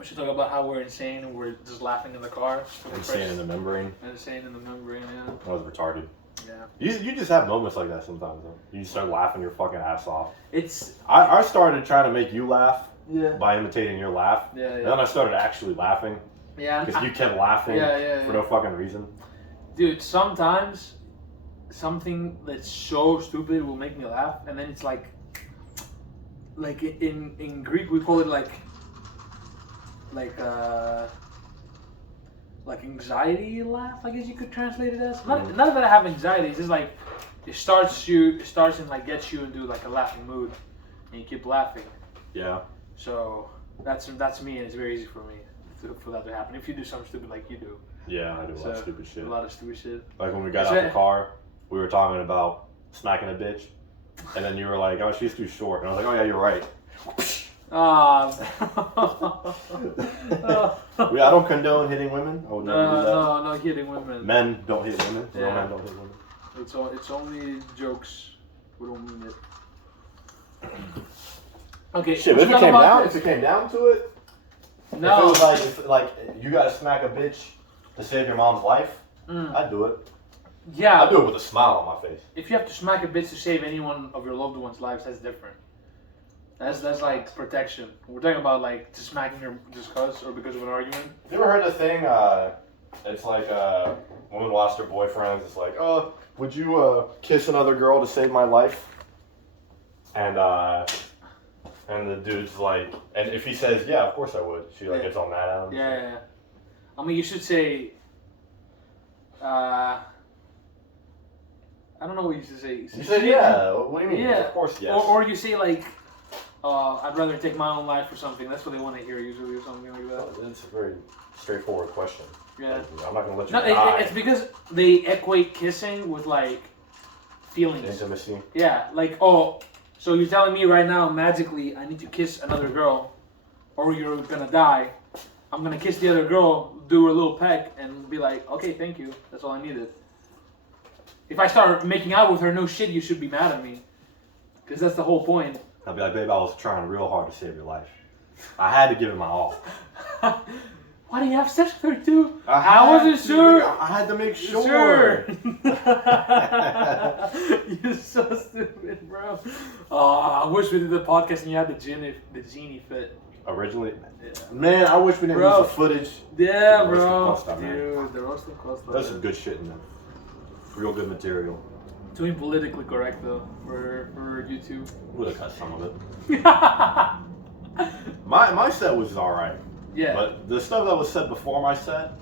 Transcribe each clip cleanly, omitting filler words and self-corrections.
We should talk about how we're insane and we're just laughing in the car. Insane in the membrane. Insane in the membrane, yeah. That was retarded. Yeah. You just have moments like that sometimes, though. You start laughing your fucking ass off. It's... I started trying to make you laugh Yeah. by imitating your laugh. Yeah, yeah. And then I started actually laughing. Yeah. Because you kept laughing for no fucking reason. Dude, sometimes something that's so stupid will make me laugh, and then it's like in Greek we call it like anxiety laugh, I guess you could translate it as. Not that I have anxiety, it's just like it starts and like gets you into like a laughing mood, and you keep laughing. Yeah. So that's me, and it's very easy for me for that to happen. If you do something stupid like you do. Yeah, I do a lot of stupid shit. A lot of stupid shit. Like when we got out the car, we were talking about smacking a bitch, and then you were like, "Oh, she's too short," and I was like, "Oh yeah, you're right." I don't condone hitting women. I would never do that. No, hitting women. Men don't hit women. Yeah. No, men don't hit women. It's only jokes. We don't mean it. Okay. Shit, if it came down to it, no. If it was like you gotta smack a bitch to save your mom's life, I'd do it. Yeah. I'd do it with a smile on my face. If you have to smack a bitch to save any one of your loved ones' lives, that's different. That's like protection. We're talking about like just smacking her just cause or because of an argument. You ever heard the thing? It's like a woman lost her boyfriend. It's like, oh, would you kiss another girl to save my life? And the dude's like, and if he says, yeah, of course I would. She like gets all mad at him. Yeah. I mean, you should say. I don't know what you should say. You said yeah. What do you mean? Yeah. Of course, yes. Or you say like, I'd rather take my own life or something. That's what they want to hear usually, or something like that. It's a very straightforward question. Yeah. Like, I'm not gonna let you die. It's because they equate kissing with like feelings. Intimacy. Yeah. Like, oh, so you're telling me right now magically I need to kiss another girl, or you're gonna die. I'm gonna kiss the other girl, do a little peck, and be like, okay, thank you. That's all I needed. If I start making out with her, no shit, you should be mad at me. Because that's the whole point. I'll be like, babe, I was trying real hard to save your life. I had to give it my all. Why do you have sex with her too? I wasn't sure. I had to make sure. You're so stupid, bro. I wish we did the podcast and you had the genie fit. Originally? Yeah. Man, I wish we didn't use the footage. Yeah, bro. Dude, the roasting Costa. There's some good shit in there. Real good material. To be politically correct though, for YouTube. Would have cut some of it. my set was alright. Yeah. But the stuff that was said before my set,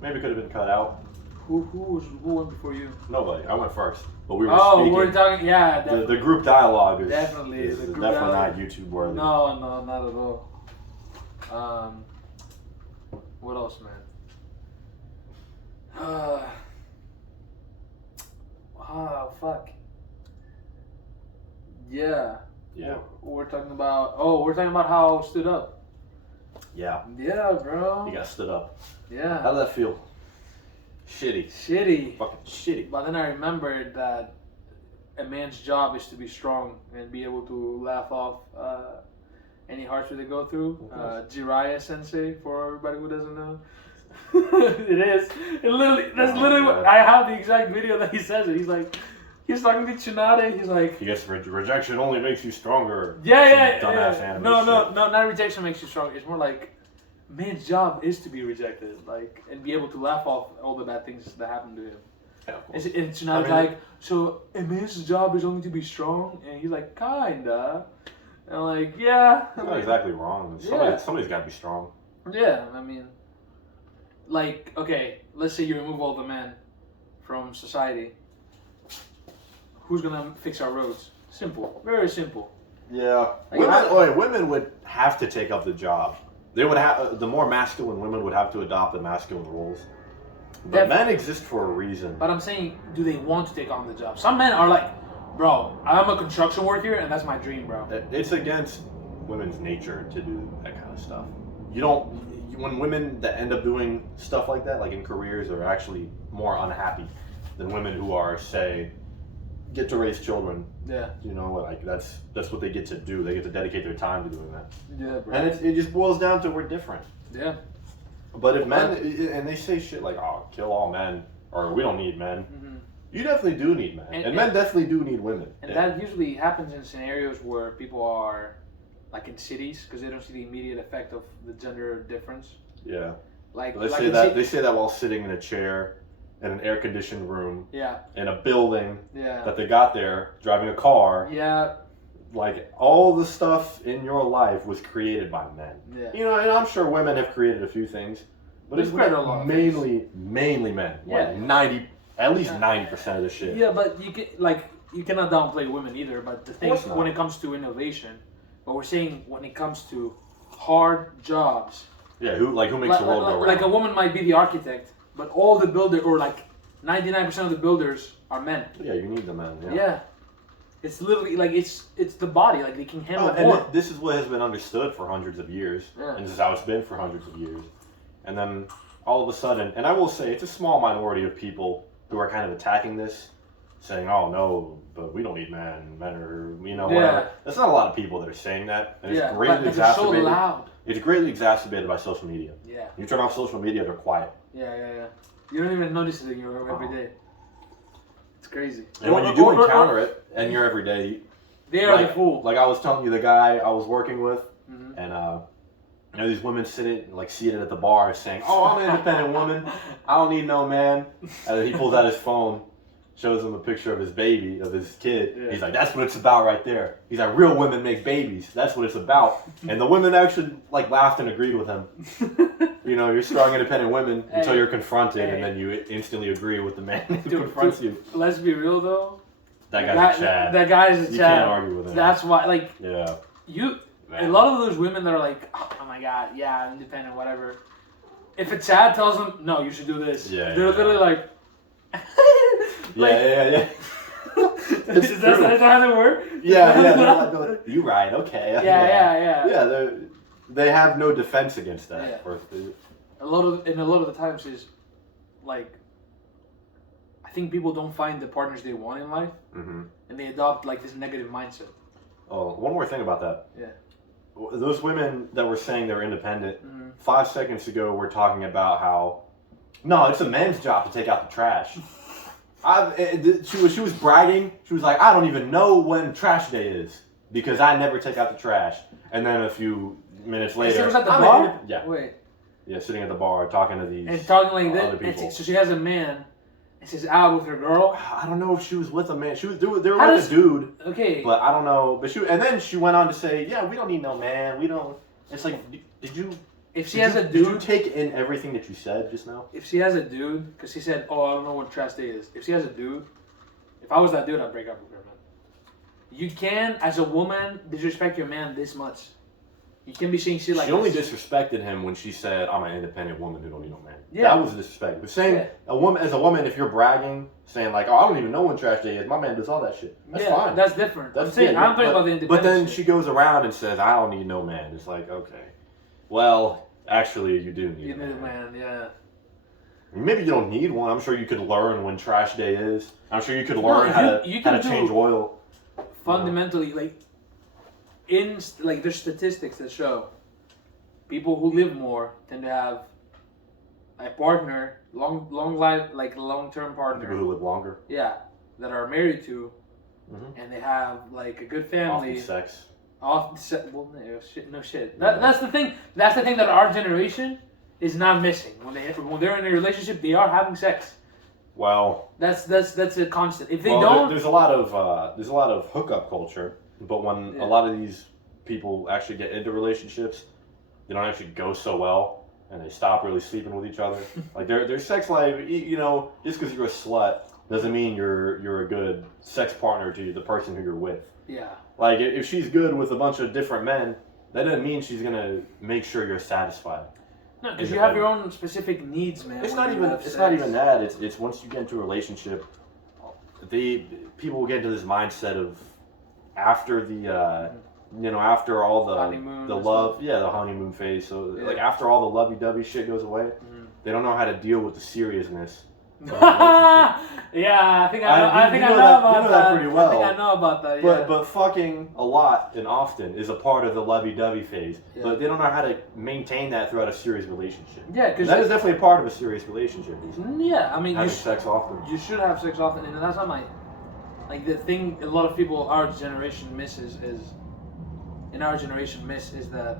maybe could have been cut out. Who went before you? Nobody. I went first. But we were speaking. We're talking. Yeah. The group dialogue is definitely not YouTube worthy. No, not at all. What else, man? Fuck. Yeah. Yeah. We're talking about how I stood up. Yeah. Yeah, bro. You got stood up. Yeah. How did that feel? Shitty. Fucking shitty. But then I remembered that a man's job is to be strong and be able to laugh off any hardship they go through. Jiraiya Sensei, for everybody who doesn't know. It is. That's literally what I have the exact video that he says it. He's talking to Tsunade. He's like, I guess rejection only makes you stronger. Yeah. No, not rejection makes you stronger. It's more like man's job is to be rejected, like, and be able to laugh off all the bad things that happen to him. Yeah, and Tsunade's like, so a man's job is only to be strong, and he's like, kinda. And I'm like, yeah. Not exactly wrong. Somebody's got to be strong. Yeah, I mean, like, okay, let's say you remove all the men from society. Who's gonna fix our roads? Simple, very simple. Yeah, women would have to take up the job. They would have the more masculine women would have to adopt the masculine roles. But men exist for a reason. But I'm saying, do they want to take on the job? Some men are like, bro, I'm a construction worker and that's my dream, bro. It's against women's nature to do that kind of stuff. When women that end up doing stuff like that, like in careers, are actually more unhappy than women who are, say, get to raise children. Yeah. You know, like that's what they get to do. They get to dedicate their time to doing that. Yeah, bro. And it just boils down to we're different. Yeah. But if men, and they say shit like, oh, kill all men, or we don't need men. Mm-hmm. You definitely do need men. And men definitely do need women. And that usually happens in scenarios where people are, like in cities, because they don't see the immediate effect of the gender difference. Yeah. Like they say that while sitting in a chair in an air-conditioned room. Yeah. In a building. Yeah. That they got there, driving a car. Yeah. Like, all the stuff in your life was created by men. Yeah. You know, and I'm sure women have created a few things, but it's mainly men. Yeah. Like at least 90% of the shit. Yeah, but you cannot downplay women either. But the thing when it comes to innovation, but we're saying when it comes to hard jobs. Yeah, who makes the world go round? Like a woman might be the architect, but all the builders, or like 99% of the builders are men. Yeah, you need the men. Yeah. Yeah. It's literally like it's the body, like they can handle and more. This is what has been understood for hundreds of years, Yeah. and this is how it's been for hundreds of years. And then all of a sudden, and I will say it's a small minority of people who are kind of attacking this, saying, "Oh no, but we don't need men. Men are, whatever." Yeah. That's not a lot of people that are saying that, and it's greatly it's exacerbated. so loud. It's greatly exacerbated by social media. Yeah. You turn off social media, they're quiet. Yeah. You don't even notice it in your every day. It's crazy. And when you do encounter it in your everyday, they are the fool. Like I was telling you, the guy I was working with, and these women seated at the bar saying, "Oh, I'm an independent woman. I don't need no man." And then he pulls out his phone, shows him a picture of his baby, of his kid. Yeah. He's like, "That's what it's about right there." He's like, "Real women make babies. That's what it's about." And the women actually laughed and agreed with him. You're strong, independent women until you're confronted, and then you instantly agree with the man who confronts you. Let's be real though. That guy's a Chad. That guy's a Chad. You can't argue with him. That's why, yeah. A lot of those women that are like, "Oh my god, yeah, I'm independent, whatever." If a Chad tells them, "No, you should do this," they're literally like, yeah. That's how they work. Yeah. They're like, you right, okay. Yeah. They have no defense against that. Yeah. A lot of the times is like, I think people don't find the partners they want in life, and they adopt this negative mindset. Oh, one more thing about that. Yeah. Those women that were saying they're independent, 5 seconds ago were talking about how, no, it's a man's job to take out the trash. She was bragging. She was like, "I don't even know when trash day is because I never take out the trash." And then a few minutes later, she was at the bar. Yeah. Wait. Yeah, sitting at the bar talking to these and talking like other this. people. So she has a man, and she's out with her girl. I don't know if she was with a man. They were with a dude. Okay. But I don't know. But then she went on to say, "Yeah, we don't need no man. We don't." It's like, did you? If she has a dude, did you take in everything that you said just now? If she has a dude, because she said, "Oh, I don't know what trash day is." If she has a dude, if I was that dude, I'd break up with her, man. You can, as a woman, disrespect your man this much. You can be saying shit like. She only disrespected him when she said, "I'm an independent woman who don't need no man." Yeah. That was disrespect. But saying a woman, if you're bragging, saying like, "Oh, I don't even know when trash day is. My man does all that shit." That's fine. That's different. I'm talking about the independent. But then she goes around and says, "I don't need no man." It's like, okay, well, actually, you do need. You need a man, yeah. Maybe you don't need one. I'm sure you could learn when trash day is. I'm sure you could learn how to change oil. Fundamentally, there's statistics that show people who live more tend to have a partner, long life, long-term partner. People who live longer. Yeah, that are married to, and they have a good family. Often sex. Well, no shit. That's the thing. That's the thing that our generation is not missing. When they're in a relationship, they are having sex. Well, that's a constant. If they don't, there's a lot of hookup culture. But when a lot of these people actually get into relationships, they don't actually go so well, and they stop really sleeping with each other. Their sex life, just because you're a slut doesn't mean you're a good sex partner to the person who you're with. Yeah. If she's good with a bunch of different men, that doesn't mean she's gonna make sure you're satisfied. No, because you have your own specific needs, man. It's not even that. It's once you get into a relationship, people will get into this mindset of after the after all the honeymoon the love, the honeymoon phase. So after all the lovey-dovey shit goes away, they don't know how to deal with the seriousness Yeah, I think I know about you know that pretty well. I think I know about that. Yeah. But fucking a lot and often is a part of the lovey-dovey phase. Yeah. But they don't know how to maintain that throughout a serious relationship. Yeah, because that is definitely a part of a serious relationship. Yeah, I mean, having sex often. You should have sex often, and that's not my like the thing. A lot of people our generation misses is that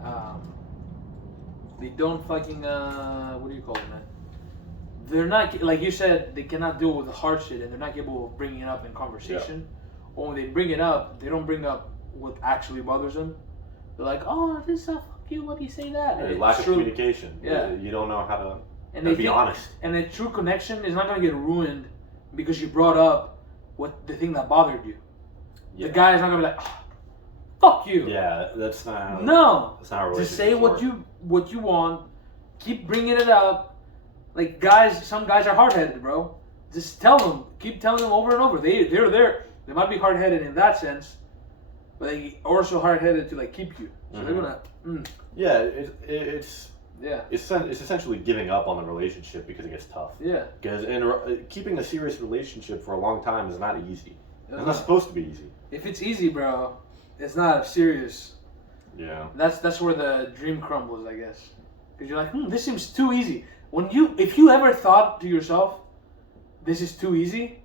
they don't fucking what do you call it, man? They're not, like you said, they cannot deal with the hard shit, and they're not capable of bringing it up in conversation. Yeah. Or when they bring it up, they don't bring up what actually bothers them. They're like, "Oh, this fuck you. Why do you say that?" Yeah, lack of communication. Yeah, you don't know how to be honest. And a true connection is not gonna get ruined because you brought up the thing that bothered you. Yeah. The guy is not gonna be like, oh, "Fuck you." Yeah, that's not. How, no, that's not how just say what you want. Keep bringing it up. Like some guys are hard-headed, bro. Just tell them. Keep telling them over and over. They're there. They might be hard-headed in that sense, but they also hard-headed to like keep you. So they're gonna. Yeah, it's essentially giving up on the relationship because it gets tough. Yeah. Because keeping a serious relationship for a long time is not easy. It's not supposed to be easy. If it's easy, bro, it's not serious. Yeah. That's where the dream crumbles, I guess. Because you're like, this seems too easy. If you ever thought to yourself, this is too easy,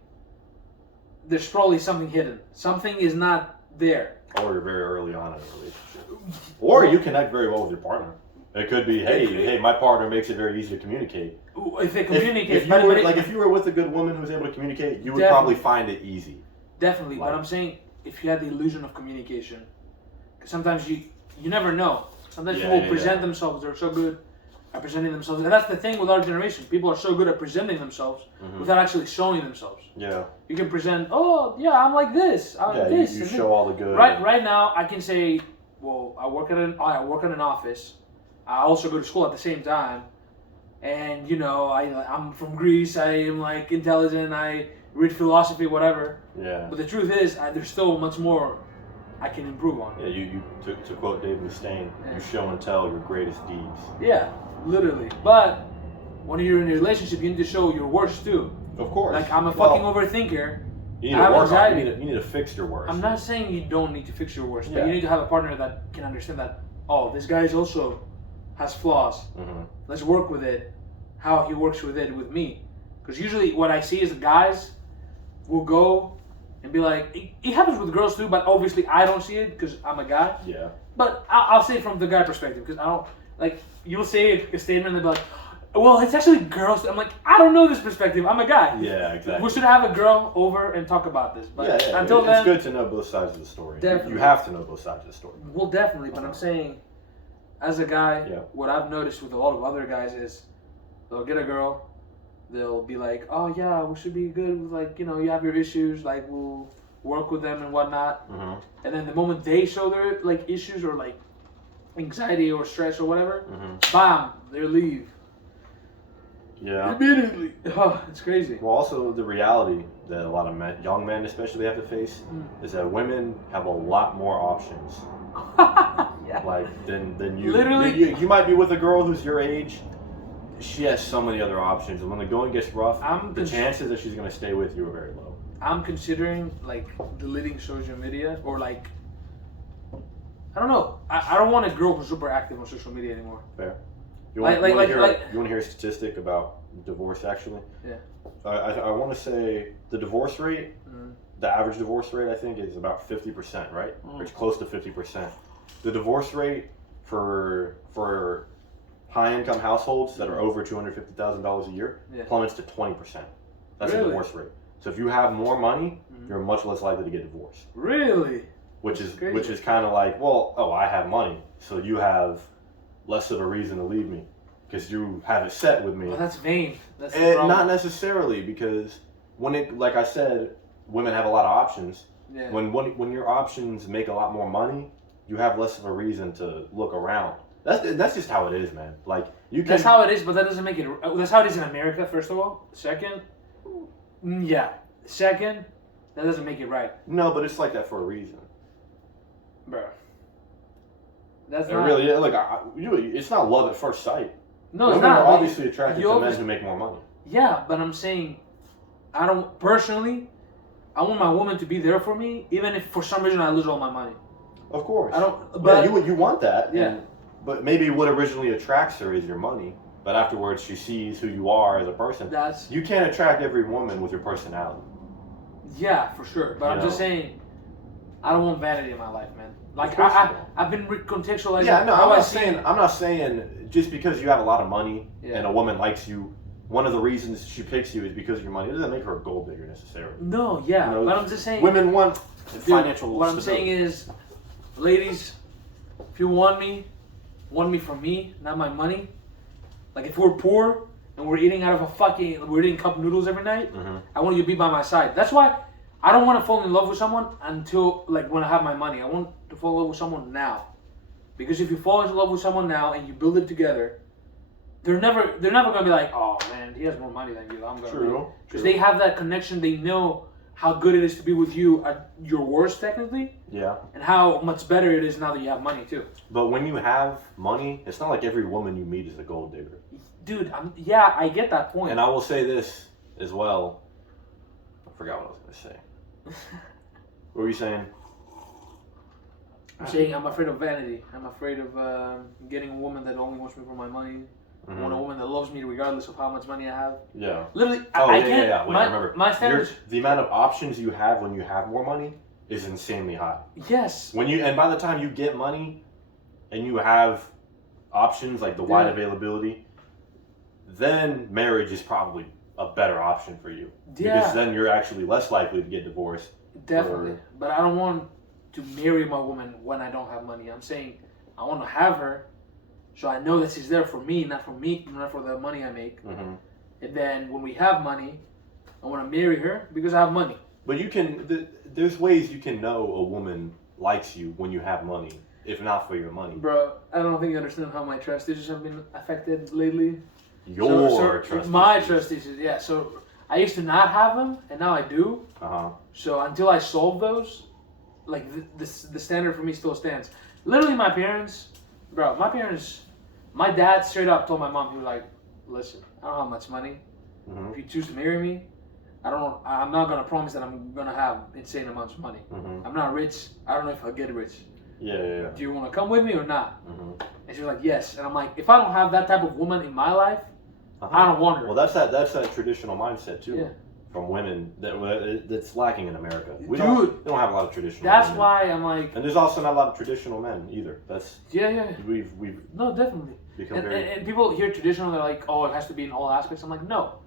there's probably something hidden. Something is not there. Or you're very early on in a relationship. Or you connect very well with your partner. It could be, hey, my partner makes it very easy to communicate. If they communicate, if you were with a good woman who's able to communicate, you would probably find it easy. Definitely, but I'm saying if you had the illusion of communication, because sometimes you never know. Sometimes people present themselves, they're so good at presenting themselves, and that's the thing with our generation. People are so good at presenting themselves without actually showing themselves. Yeah. You can present, I'm like this, You show all the good. Right now, I can say, well, I work in an office. I also go to school at the same time, and I'm from Greece. I am like intelligent. I read philosophy, whatever. Yeah. But the truth is, there's still much more I can improve on. Yeah. You to quote Dave Mustaine, you show and tell your greatest deeds. Yeah, literally. But when you're in a relationship, you need to show your worst too. Of course. Like I'm a fucking overthinker. You need to work on it. You need to fix your worst. I'm not saying you don't need to fix your worst, but you need to have a partner that can understand that. Oh, this guy also has flaws. Let's work with it. How he works with it with me, because usually what I see is guys will go and be like, it happens with girls too, but obviously I don't see it because I'm a guy. Yeah. But I'll say it from the guy perspective, because I don't like. You'll say a statement and they'll be like, well, it's actually girls. I'm like, I don't know this perspective. I'm a guy. Yeah, exactly. We should have a girl over and talk about this. But until then, it's good to know both sides of the story. Definitely. You have to know both sides of the story. Well, definitely. But I'm saying, as a guy, what I've noticed with a lot of other guys is they'll get a girl, they'll be like, oh yeah, we should be good with, like, you have your issues, like we'll work with them and whatnot. And then the moment they show their like issues or like anxiety or stress or whatever, bam, they leave. Yeah. Immediately. Oh, it's crazy. Well, also the reality that a lot of young men especially have to face is that women have a lot more options. Like than you. Literally. You might be with a girl who's your age. She has so many other options, and when the going gets rough, the chances that she's going to stay with you are very low. I'm considering like deleting social media, or like, I don't know. I don't want a girl who's super active on social media anymore. Fair. You want to hear a statistic about divorce, actually? Yeah. I want to say the divorce rate, the average divorce rate, I think, is about 50%, right? Or it's close to 50%. The divorce rate for high-income households that are over $250,000 a year plummets to 20%. That's the divorce rate. So if you have more money, you're much less likely to get divorced. Really? Which is kind of like, I have money, so you have less of a reason to leave me because you have it set with me. Well, that's vain. That's the problem. Not necessarily, because like I said, women have a lot of options. Yeah. When your options make a lot more money, you have less of a reason to look around. That's just how it is, man. Like That's how it is, but that doesn't make it. That's how it is in America. First of all, second, that doesn't make it right. No, but it's like that for a reason, bro. That's not really. Like, it's not love at first sight. No, women it's not. are obviously attracted to men who make more money. Yeah, but I'm saying I don't personally. I want my woman to be there for me, even if for some reason I lose all my money. Of course. I don't. But you want that. Yeah. But maybe what originally attracts her is your money. But afterwards, she sees who you are as a person. You can't attract every woman with your personality. Yeah, for sure. But I'm just saying, I don't want vanity in my life, man. Like I've been contextualizing. Yeah, no, I'm not saying just because you have a lot of money and a woman likes you. One of the reasons she picks you is because of your money. It doesn't make her a gold digger necessarily. No, yeah, but I'm just saying. Women want financial. What I'm saying is, ladies, if you want me for me, not my money. Like if we're poor and we're eating cup noodles every night, I want you to be by my side. That's why I don't want to fall in love with someone until like when I have my money. I want to fall in love with someone now, because if you fall in love with someone now and you build it together, they're never gonna be like, oh man, he has more money than you. I'm gonna because they have that connection. They know how good it is to be with you at your worst, technically. Yeah. And how much better it is now that you have money too. But when you have money, it's not like every woman you meet is a gold digger. Dude, I get that point. And I will say this as well. I forgot what I was going to say. What were you saying? I'm saying I'm afraid of vanity. I'm afraid of getting a woman that only wants me for my money. I want a woman that loves me regardless of how much money I have. Yeah. Literally, I can't. Yeah. Wait, remember. My standards. The amount of options you have when you have more money is insanely high. Yes. And by the time you get money and you have options like the wide availability, then marriage is probably a better option for you. Yeah. Because then you're actually less likely to get divorced. Definitely. But I don't want to marry my woman when I don't have money. I'm saying I want to have her so I know that she's there for me, not for the money I make. And then when we have money, I want to marry her because I have money. But there's ways you can know a woman likes you when you have money, if not for your money. Bro, I don't think you understand how my trust issues have been affected lately. My trust issues, yeah. So I used to not have them, and now I do. So until I solve those, like the standard for me still stands. Literally, my dad straight up told my mom, he was like, "Listen, I don't have much money. If you choose to marry me, I'm not gonna promise that I'm gonna have insane amounts of money. I'm not rich. I don't know if I'll get rich. Yeah. Do you want to come with me or not?" And she was like, "Yes." And I'm like, if I don't have that type of woman in my life, I don't want her. Well, that's that traditional mindset too, from women that's lacking in America. We don't have a lot of traditional. That's women. why I'm like. And there's also not a lot of traditional men either. That's We've no, definitely. And people hear traditional, they're like, oh, it has to be in all aspects. I'm like, no.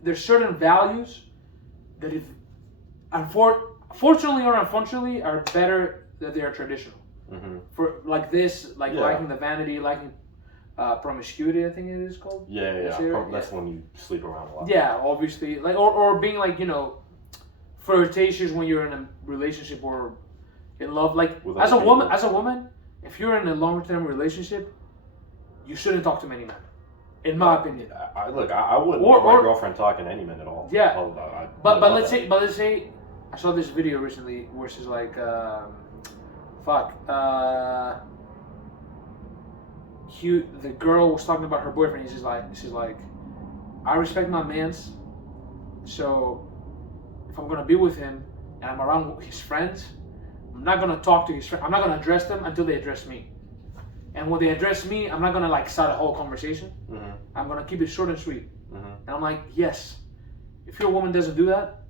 There's certain values that if, fortunately or unfortunately, are better that they are traditional. For like this, liking the vanity, liking promiscuity, I think it is called. That's when you sleep around a lot. Yeah, obviously, like or being like flirtatious when you're in a relationship or in love. Like as a woman, if you're in a long-term relationship, you shouldn't talk to many men, in my opinion. I wouldn't want my girlfriend talking to any men at all. Yeah, but let's say, I saw this video recently where she's like, the girl was talking about her boyfriend. She's like, I respect my man's, so if I'm gonna be with him and I'm around his friends, I'm not gonna talk to his friends. I'm not gonna address them until they address me. And when they address me, I'm not gonna start a whole conversation. I'm gonna keep it short and sweet. And I'm like, yes, if your woman doesn't do that,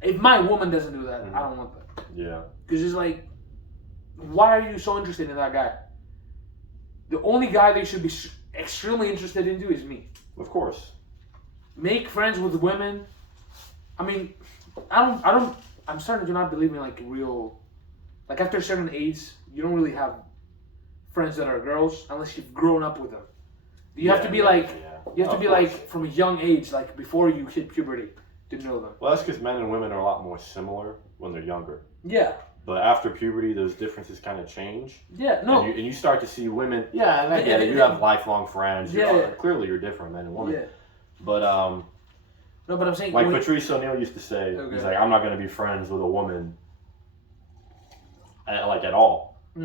if my woman doesn't do that, I don't want that. Yeah. Because it's like, why are you so interested in that guy? The only guy they should be extremely interested into is me. Of course. Make friends with women. I mean, I'm starting to not believe in real, after a certain age, you don't really have friends that are girls unless you've grown up with them. You have to be from a young age, before you hit puberty, to know them. Well, that's because men and women are a lot more similar when they're younger. Yeah. But after puberty, those differences kind of change. Yeah, no. And you start to see women. Yeah, and I get it. You have lifelong friends. Clearly, you're different, men and women. Yeah. But no, but I'm saying Patrice O'Neal used to say, he's like, I'm not going to be friends with a woman. At all. I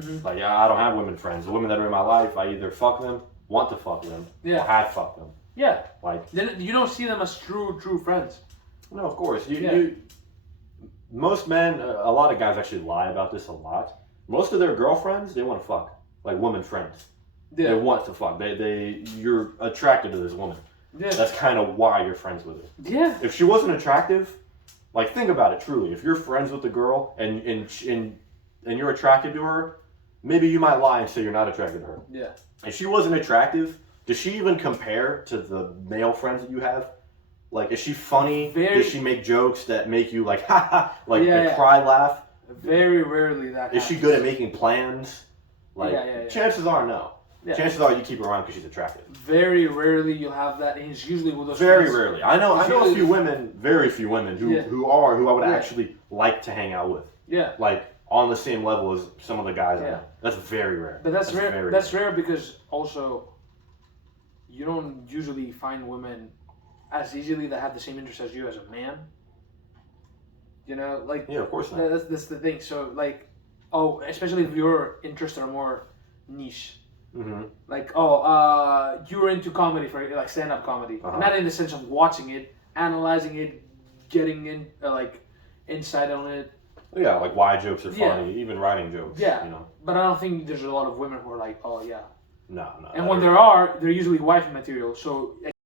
don't have women friends. The women that are in my life, I either fuck them, want to fuck them, or have fucked them. Yeah. Then you don't see them as true friends. No, of course. Yeah. Most men, a lot of guys actually lie about this a lot. Most of their girlfriends, they want to fuck, like woman friends. Yeah. They want to fuck. You're attracted to this woman. Yeah. That's kind of why you're friends with her. Yeah. If she wasn't attractive, like think about it truly. If you're friends with the girl and you're attracted to her, maybe you might lie and say you're not attracted to her. Yeah. If she wasn't attractive, does she even compare to the male friends that you have? Like, is she funny? Does she make jokes that make you like, ha ha, like cry laugh? Very rarely that happens. Is she good at making plans? Like, chances are no. Yeah. Chances are you keep her around because she's attractive. Very rarely you'll have that, and it's usually with those. Very friends. rarely. I know a few women, very few women who I would actually like to hang out with. Yeah. Like on the same level as some of the guys I know. That's very rare. But that's rare. That's rare because also you don't usually find women as easily that have the same interests as you as a man. You know, like of course not. That's the thing. So like, especially if your interests are more niche. Mm-hmm. Like you're into comedy for like stand-up comedy, not in the sense of watching it, analyzing it, getting in like insight on it. Yeah, like why jokes are funny, even writing jokes. Yeah, you know. But I don't think there's a lot of women who are like, oh yeah. No. And when there are, they're usually wife material. So